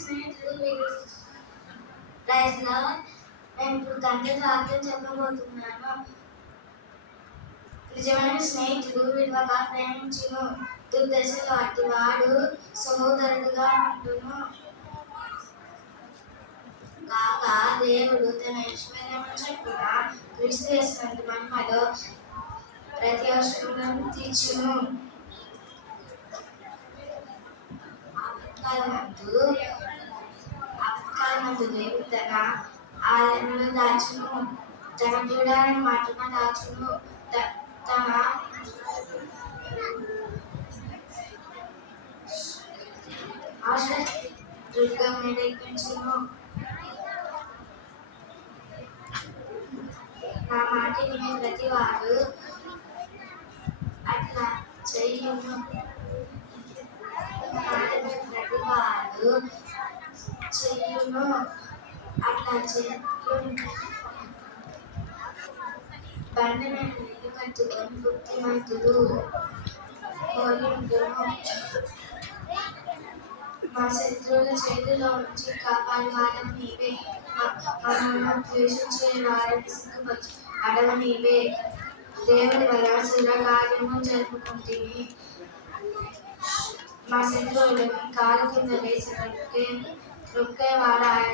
స్నేహితుడు వీడు. ప్రైజ్లో నేను ఇప్పుడు తండ్రి వాక్యం చెప్పబోతున్నాను. నిజమైన స్నేహితుడు విడవక ప్రేమించును, దుర్దశలో అట్టి వాడు సహోదరుడుగా ఉండును. కాక దేవుడు తన ఐశ్వర్యము చొప్పున క్రీస్తు యేసునందు మహిమలో ప్రతి అవసరములను తీర్చును. ఆపత్కాలమందు దేవుడు తన ఆలయంలో దాచును, తన గుడారం మాటన దాచును, తన దుర్గం ఎక్కించును. నా మాట వినే ప్రతి వాడు అట్లా చెయ్యును. ప్రతి వాడు చెయ్యును, అట్లా చెయ్యును. బండి మీద ఇల్లు కట్టుకొని బుద్ధిమంతుడు పోలి ఉండును. మా శత్రువుల చేతిలో నుంచి కాపాడు వాడవు నీవే, మనల్ని ద్వేషించే వారిని సిగ్గుపరచు అడవు నీవే. దేవుడి వల్ల శుభకార్యము జరుపుకుంటుంది. మా శత్రువులని కాలు కింద వేసి రొక్కేవాడు ఆయన.